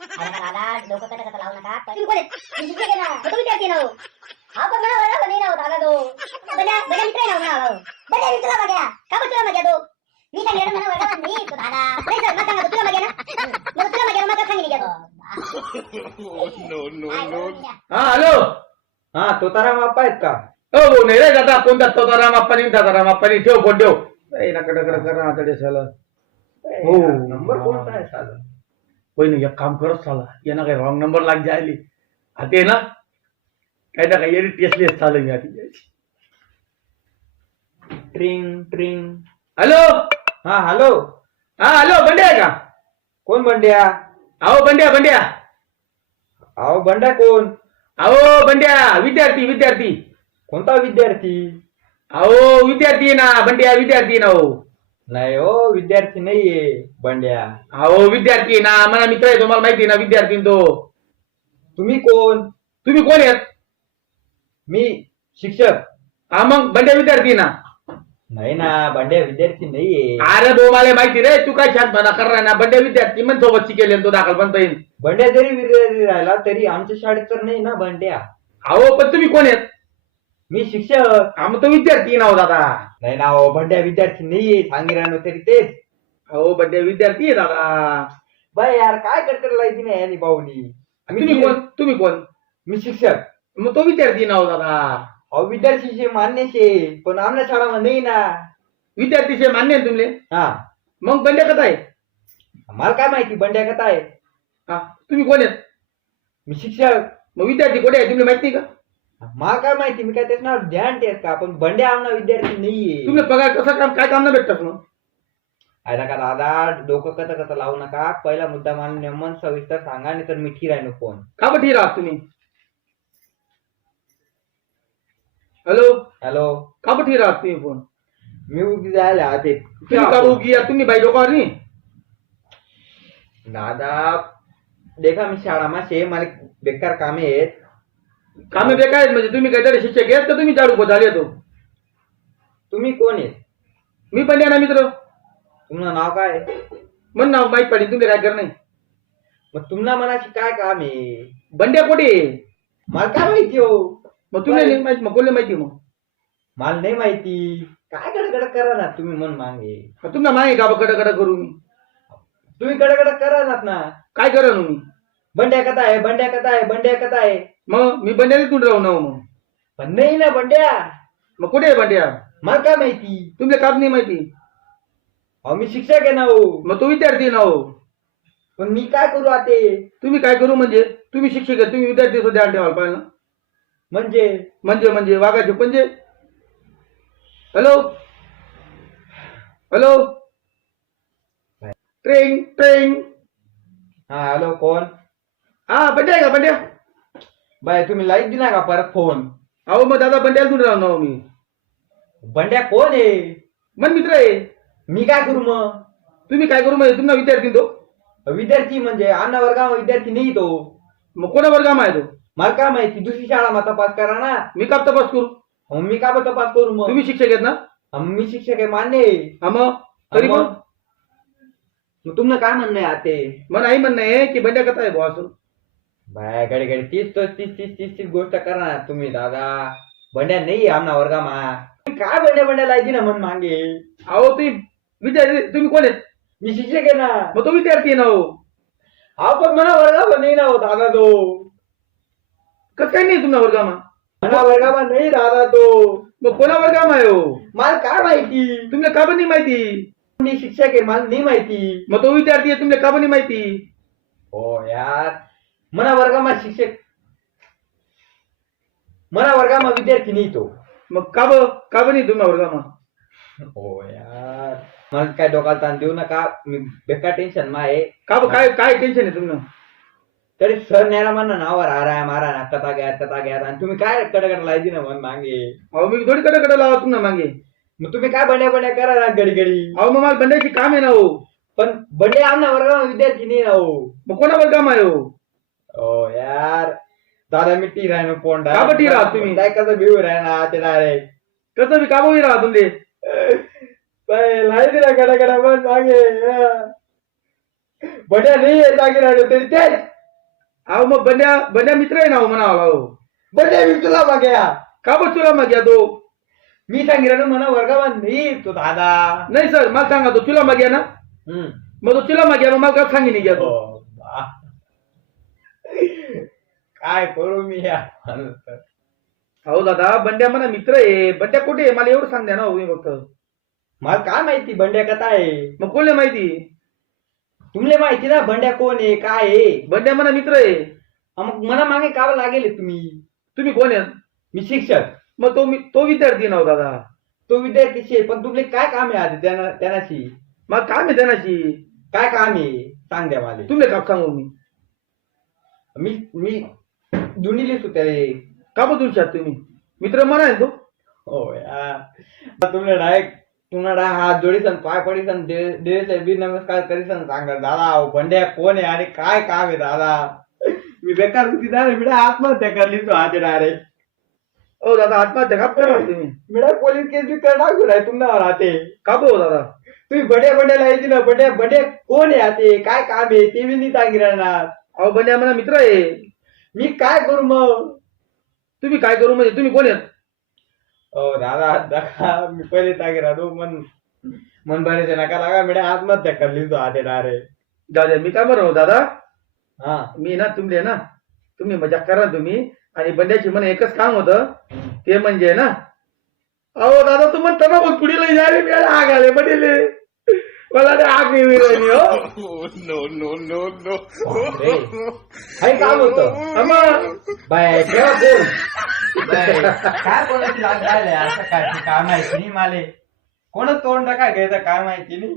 अरे दादा कट लावू नका. कोण ना हो. हा. पण मला वर्गावर नाही ना हो दादा तो बड्या बड्या मित्र आहे ना हो हो. बड्या मी तुला बघ्या. का बरं तुला बघ्या तो मी काय मॅडम म्हणा वर्गावर नाही. तो दादा. नाही सर मग सांगा तो तुला बघ्या ना. मग तुला बघ्या मग सांगितलं घ्या तो हा हॅलो. हा तोताराम आप्पा आहेत का? हो भाऊ नाही रे दादा कोणता तोताराम आप्पानी दादाराम आप्पानी ठेव फोन ठेव. नका ना आता हो. नंबर कोणता आहे साधा पहिलं एक काम करत चाला. यांना काही रॉंग नंबर लाग जायली आता ना काही ना काही टेस्टलेस चालू मी आधी. ट्रिंग ट्रिंग हॅलो हा हॅलो हा हॅलो बंड्या आहे का? कोण बंड्या? अहो बंड्या बंड्या. अहो बंड्या कोण? अहो बंड्या विद्यार्थी विद्यार्थी. कोणता विद्यार्थी? अहो विद्यार्थी आहे ना बंड्या विद्यार्थी आहे ना हो नाही हो विद्यार्थी नाहीये बंड्या. अहो विद्यार्थी आहे ना. मला मित्र आहे तुम्हाला माहिती आहे ना विद्यार्थी आहे तो. तुम्ही कोण? तुम्ही कोण आहेत? मी शिक्षक. हा मग बंड्या विद्यार्थी आहे ना? नाही ना बंड्या विद्यार्थी नाहीये अरे भाऊ मला माहिती रे. तू काय शांतपणा करणार ना बंड्या विद्यार्थी पण सोबत शिकेल तो दाखल पण पाहिजे बंड्या जरी विद्यार्थी राहिला तरी आमच्या शाळेत तर नाही ना बंड्या. अहो पण तुम्ही कोण आहेत? मी शिक्षक हा मग तो विद्यार्थी नाव दादा. नाही ना हो बंड्या विद्यार्थी नाहीये सांगी राहणं तरी तेच. अहो बंड्या विद्यार्थी आहे दादा. बाय यार काय करकर लायची नाही यांनी भाऊनी? तुम्ही कोण? तुम्ही कोण? मी शिक्षक. मग तो विद्यार्थी नाव दादा. अहो विद्यार्थीचे मान्य शे पण आमच्या शाळामध्ये नाही ना. विद्यार्थीचे मान्य आहे तुमले? हा. मग बंड्या कथा आहे? मला काय माहिती बंड्या कथा आहे? हा तुम्ही कोण आहेत? मी शिक्षक. मग विद्यार्थी कुठे आहे तुम्ही माहिती का? मला काय माहिती मी काय त्याच नाव ध्यान ठेत का? पण बंड्या आमना विद्यार्थी नाहीये. तुम्ही पगार कसं काम काय काम न भेटतात मग का दादा डोकं कथा कथा लावू नका. पहिला मुद्दा मला नेमन सविस्तर सांगा नाही तर मिठी राहिनो फोन का बरं ठीक आहात तुम्ही? हॅलो? हॅलो? का बरं ठीक आहात तुम्ही फोन मी उगी जायला आते तुम्ही का उगी या? तुम्ही बाई डोकावर नाही दादा देखा मी शाळा शे मला बेकार कामे आहेत. कामे बेकार आहेत म्हणजे तुम्ही काहीतरी शिक्षक आहेत का तुम्ही झाडू झाले येतो? तुम्ही कोण आहेत? मी पण ना मित्र. तुमचं नाव काय? आहे? म्हण नाव माहीत पडेल तुम्ही काय कर नाही मग तुम्हाला मनाची काय काम आहे? बंड्या कुठे? आहे? मला काय माहिती हो? मग तुम्ही नाही माहिती मग कोणले माहिती मग? मला नाही माहिती. काय गडगड करा ना तुम्ही मन मागे? मग तुम्हाला माहिती का कड कड करू मी. तुम्ही गडगड करा ना. ना काय करा मी बंड्या कथा आहे बंड्या कथा आहे बंड्या कथा आहे. मग मी बंड्याला राहू ना मग. पण नाही ना बंड्या? मग कुठे आहे बंड्या? मला काय माहिती? तुमले काम नाही माहिती. अहो मी शिक्षक आहे ना हो. मग तो विद्यार्थी ना हो. पण मी काय करू आते? तुम्ही काय करू म्हणजे? तुम्ही शिक्षक आहे तुम्ही विद्यार्थी सुद्धा ध्यान ठेवायला पाहिजे ना. म्हणजे? म्हणजे म्हणजे वागायचे म्हणजे हॅलो हॅलो ट्रेन ट्रेन हा हॅलो कोण? हा बंड्या आहे का बंड्या? बाय तुम्ही लाइट दिला का परत फोन अहो मग दादा बंड्याला तून राहू ना हो मी. बंड्या कोण आहे? मन मित्र आहे. मी काय करू मग? तुम्ही काय करू म्हणजे तुम्हाला विद्यार्थी तो. विद्यार्थी म्हणजे अण्णा वर्गा विद्यार्थी नाही तो. मग कोणा वर्गामा आहे तो? मला काय माहिती दुसरी शाळा मग तपास करा ना. मी का तपास करू? मग मी का बरं तपास करू मग? तुम्ही शिक्षक आहेत ना? मी शिक्षक आहे मान्य आहे. हा मग? तरी मग? मग? मग तुमनं काय म्हणणं आहे आते मला आई म्हणणं आहे की बंड्या कथा आहे बुवा असं बायकडे कडे तीस तो तीस तीस तीस तीस गोष्ट करा ना तुम्ही दादा. बंड्या नाही आमना वर्गा मा काय बंड्या बंड्या लायची ना मन मागे? अहो तुम्ही विद्यार्थी तुम्ही कोण आहेत? मी शिक्षक आहे ना. मग तो विद्यार्थी आहे ना हो? हा पण मला वर्गा नाही ना हो दादा तो. कसं काय नाही तुमच्या वर्गामा? मला वर्गामा नाही दादा तो. मग कोणा वर्गामा आहे हो? मला काय माहिती? तुम्हाला का पण नाही माहिती? मी शिक्षक आहे मला नाही माहिती. मग तो विद्यार्थी आहे तुम्हाला का पण नाही माहिती? हो यार. मना वर्गामा शिक्षक. मना वर्गामा विद्यार्थी नाही तो. मग का ब का पण नाही तुमच्या वर्गामा हो यार. मला काय डोक्याला ताण देऊ नका. मी बेकार टेन्शन मा आहे. का ब काय काय टेन्शन आहे तुम्हाला तरी सर न्यायला म्हणा नावर आराय मारा ना कथा घ्या कथा घ्या आणि तुम्ही काय कडकड लायची ना मन मागे? अहो मी थोडी कडे कडे लावा तुम्हाला मागे. मग तुम्ही काय बंड्या बंड्या करा ना घडी घडी अहो मग मला बंड्याची काम आहे ना हो. पण बंड्या आमना वर्गामा विद्यार्थी नाही ना हो. मग कोणा वर्गामा आहे हो? ओ यार. दादा मिट्टी राहणं पोंडा का बटी राहत तुम्ही? काय कसं भिऊ राहणार ते डायरेक्ट कसं मी काबोही राहा तुमले ना कडा कडा पण मागे. बंड्या नाही आहे सांगी राहिलो तरी तेच अहो मग बंड्या बंड्या मित्र आहे ना हो म्हणा अहो. बंड्या मी तुला बघ्या का बस तुला मग या तो? मी सांगी राहिलो म्हणा वर्गावर नाही तो दादा. नाही सर मला सांगा तो तुला मग या ना? हम्म. मग तो तुला मग या मग मला काय सांगी नाही घ्या तो? ओ, बा. काय करू मी या माणूस अहो दादा बंड्या म्हणा मित्र आहे. बंड्या कुठे आहे? मला एवढं सांग द्या ना हो तुम्ही फक्त. मला काय माहिती बंड्या कथा आहे? मग कोणले माहिती? तुमले माहिती ना बंड्या कोण आहे काय आहे? बंड्या म्हणा मित्र आहे. हा, मग मला मागे का लागेल तुम्ही. तुम्ही कोण आहे? मी शिक्षक. मग तो मी- तो विद्यार्थी ना हो दादा. तो विद्यार्थीशी आहे, पण तुमले काय काम आहे आधी त्यांना त्यांनाशी? मग काम आहे त्यानाशी. काय काम आहे? सांग द्या मला. तुम्ही का सांगू मी मी मी जुनी लिहितो त्याले का बदलू शकता तुम्ही? मित्र म्हणा आहे तो? हो तुमले डायरेक्ट तुम्हाला हात जोडीसन पाय पडीसन देवीचे बी नमस्कार करीसन सांगा दादा बंड्या कोण आहे? आणि काय काम आहे दादा? मी बेकार मी आत्महत्या करली तो आज डायरेक्ट ओ दादा आत्महत्या का करा तुम्ही? मिळा पोलीस केस बी कर टाकू नाही तुम्हाला राहते का बो दादा? तुम्ही बड्या बड्याला यायची ना बड्या बड्या कोण आहे ते काय काम आहे? ते बी नाही सांगी राहणार अहो बंड्या म्हणा मित्र आहे. मी काय करू मग? तुम्ही काय करू म्हणजे तुम्ही कोण आहेत? ओ दादा दादा मी पहिले सांगी राहतो मन मन भरायचे नका लागा मिळा आत्महत्या करली तो आते डायरेक्ट. दादा मी काय म्हणू दादा? हा. मी ना तुमले ना तुम्ही मजाक करा तुम्ही आणि बंड्याची म्हणा एकच काम होतं ते म्हणजे ना अहो दादा तू म्हणता ना मग पुढे लई झाले मी आग आले बडेले मला ते आग राहिली हो. बापरे. काय काम होतं. अम्मा. बाय केव्हा कोण बाय, काय कोणाची लाज झाली? असं काय ते काय माहिती नाही माले. कोणच तोंड काय घ्यायचं काय माहिती नाही?